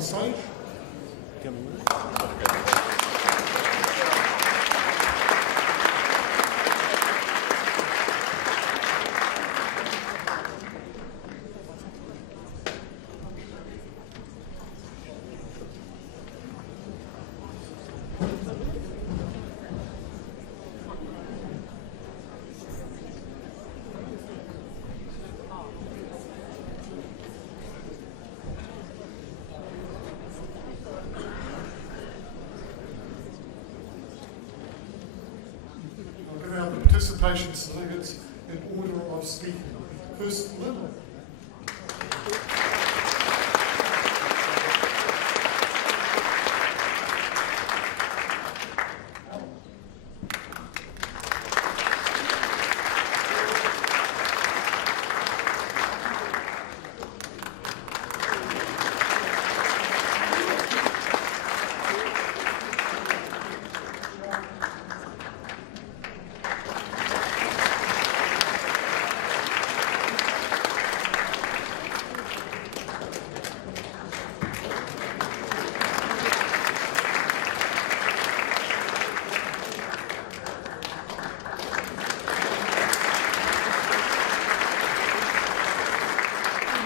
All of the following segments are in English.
on stage. Participation delegates in order of speaking. First, Linda.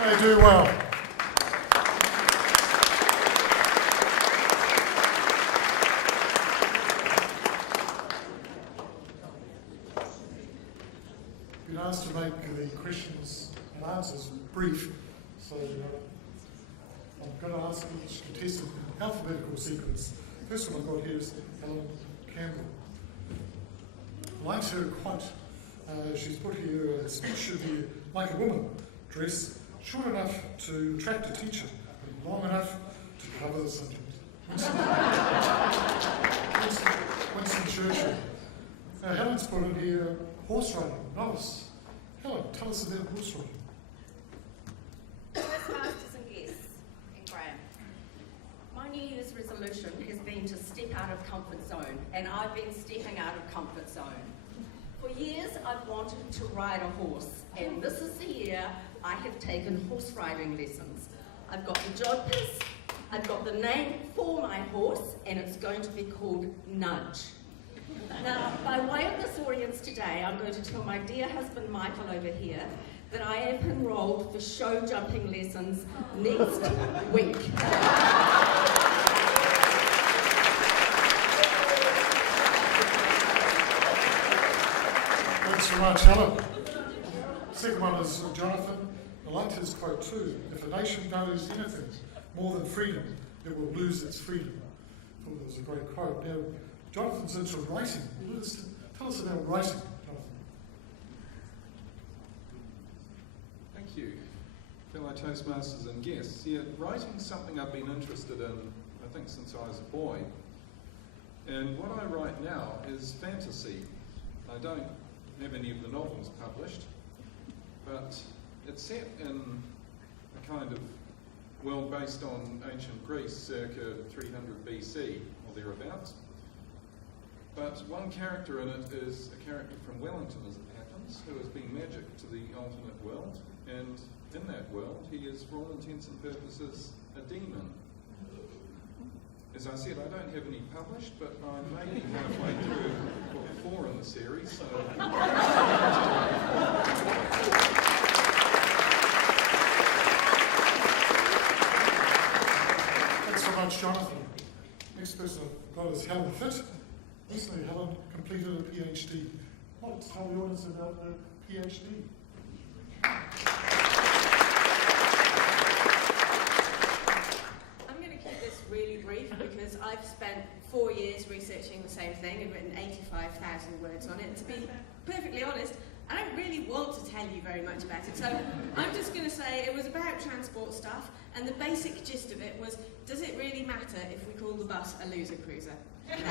They do well. Been asked to make the questions and answers brief, so I'm going to ask each contestant in alphabetical sequence. First one I've got here is Helen Campbell. I liked her quote. She's put here, a speech should be like a woman, dress short enough to attract a teacher, but long enough to cover the subject. Winston Churchill. Helen's put in here, horse riding, novice. Helen, tell us about horse riding. Toastmasters and guests, and Graham. My New Year's resolution has been to step out of comfort zone, and I've been stepping out of comfort zone. For years, I've wanted to ride a horse, and this is the year I have taken horse riding lessons. I've got the jodhpurs, I've got the name for my horse, and it's going to be called Nudge. Now, by way of this audience today, I'm going to tell my dear husband Michael over here that I have enrolled for show jumping lessons next week. Thanks very much, Helen. Second one is Jonathan. I liked his quote too. If a nation values anything more than freedom, it will lose its freedom. I thought that was a great quote. Now, Jonathan's into writing. Tell us about writing, Jonathan. Thank you, fellow Toastmasters and guests. Yeah, writing's something I've been interested in, I think, since I was a boy. And what I write now is fantasy. I don't have any of the novels published, but it's set in a kind of world based on ancient Greece, circa 300 BC or thereabouts. But one character in it is a character from Wellington, as it happens, who has been magic to the alternate world, and in that world he is, for all intents and purposes, a demon. As I said, I don't have any published, but I may be halfway through book 4 in the series, so... Thanks so much, Jonathan. Next person I've got is Helen Fitt. Recently, Helen completed a PhD. Let's tell the audience about the PhD. I'm going to keep this really brief because I've spent 4 years researching the same thing and written 85,000 words on it. And to be perfectly honest, I don't really want to tell you very much about it. So I'm just going to say it was about transport stuff, and the basic gist of it was, does it really matter if we call the bus a loser cruiser? Thanks,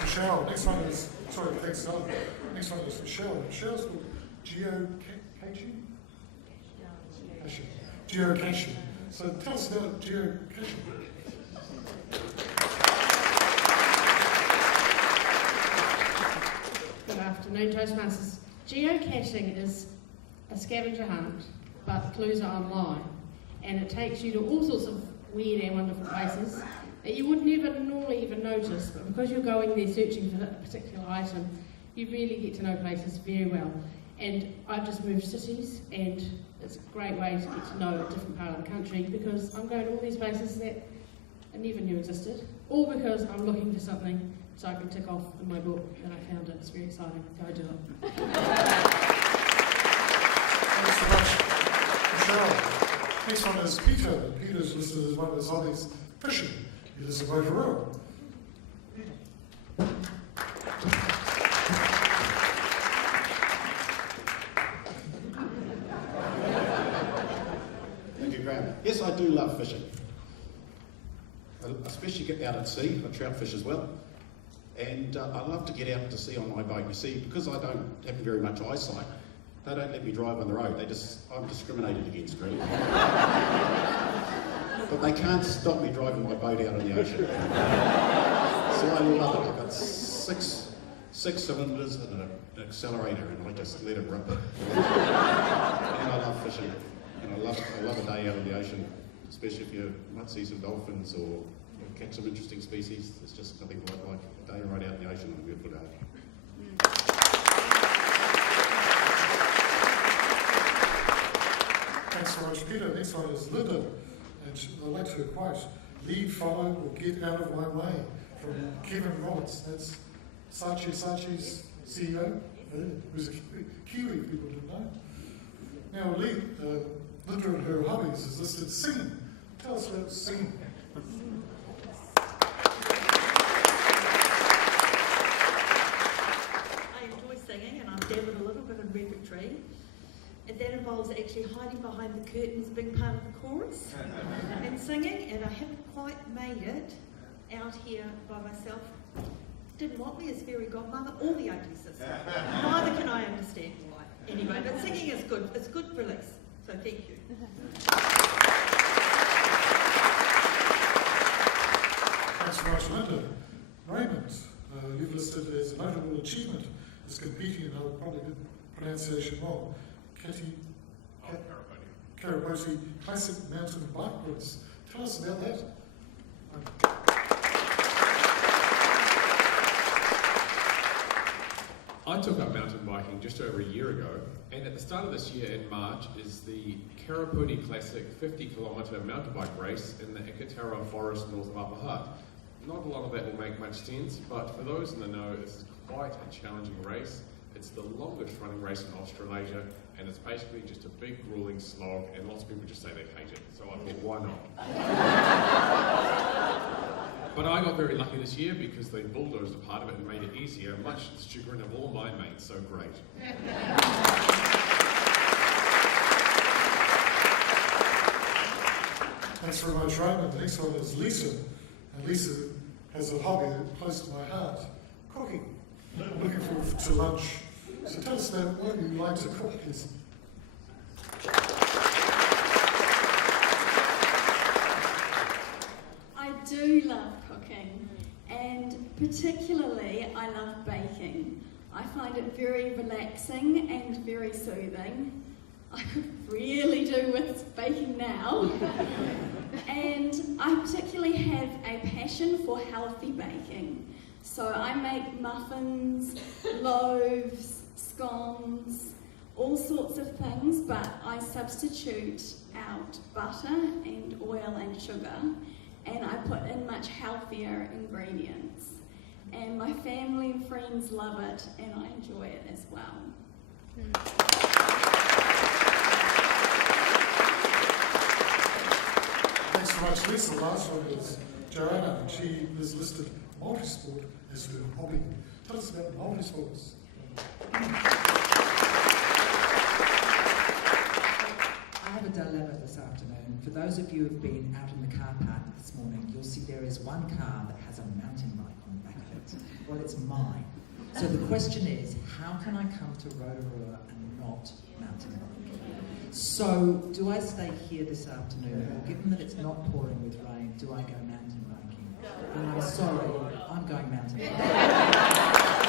Michelle. Next one is, sorry, thanks, Alan. Next one is Michelle. Michelle's called geocaching? Geocaching. So tell us about geocaching. good afternoon, Toastmasters. Geocaching is a scavenger hunt, but the clues are online, and it takes you to all sorts of weird and wonderful places that you would never normally even notice, but because you're going there searching for a particular item, you really get to know places very well. And I've just moved cities, and it's a great way to get to know a different part of the country, because I'm going to all these places that I never knew existed, or because I'm looking for something so I can tick off in my book that I found it. It's very exciting. Go do it. Thanks so much, Michelle. Next one is Peter. Peter's listed as one of his hobbies, fishing. He lives in Rotorua. Thank you, Graham. Yes, I do love fishing. I especially get out at sea. I trout fish as well. And I love to get out to sea on my boat. You see, because I don't have very much eyesight, they don't let me drive on the road. I'm discriminated against, really. But they can't stop me driving my boat out on the ocean. So I love it. I've got six cylinders and an accelerator, and I just let it rip. And I love fishing. And I love a day out on the ocean, especially if you might see some dolphins or catch some interesting species. There's just nothing like a day right out in the ocean on a beautiful day. Thanks so much, Peter. Next one is Linda. And I'd like to quote, "Leave, follow, or get out of my way," from Kevin Roberts. That's Saatchi's CEO, who's a Kiwi, people didn't know. Now, Linda and her hobbies is listed singing. Tell us about singing. I enjoy singing, and I've dabbled a little bit in repertory. And that involves actually hiding behind the curtains, being part of the chorus and singing, and I haven't quite made it out here by myself. Didn't want me as fairy godmother or the ugly sister. Neither can I understand why. Anyway, but singing is good. It's good release. So thank you. Thanks very much, Linda. Raymond, you've listed as a notable achievement is competing, and I'll probably get the pronunciation wrong, Karapoti Classic Mountain Bike Race. Tell us about that. I took up mountain biking just over a year ago, and at the start of this year in March is the Karapoti Classic 50-kilometre mountain bike race in the Ikatara Forest north of Upper Hutt. Not a lot of that will make much sense, but for those in the know, this is quite a challenging race. It's the longest running race in Australasia, and it's basically just a big grueling slog, and lots of people just say they hate it, so I thought, why not? But I got very lucky this year because they bulldozed a part of it and made it easier, much to the chagrin of all my mates, so great. Thanks very much, Raymond. The next one is Lisa. And Lisa has a hobby close to my heart, cooking. I'm looking forward to lunch. So tell us about what you like to cook, Lisa. I do love cooking, and particularly I love baking. I find it very relaxing and very soothing. I could really do with baking now. And I particularly have a passion for healthy baking. So I make muffins, loaves, scones, all sorts of things, but I substitute out butter and oil and sugar, and I put in much healthier ingredients. And my family and friends love it, and I enjoy it as well. Thanks so much, Lisa. The last one is Joanna, and she is listed multisport as her hobby. Tell us about multisports. I have a dilemma this afternoon. For those of you who have been out in the car park this morning, you'll see there is one car that has a mountain bike on the back of it. Well, it's mine. So the question is, how can I come to Rotorua and not mountain bike? So, do I stay here this afternoon, or given that it's not pouring with rain, do I go mountain biking? And I'm sorry, I'm going mountain biking.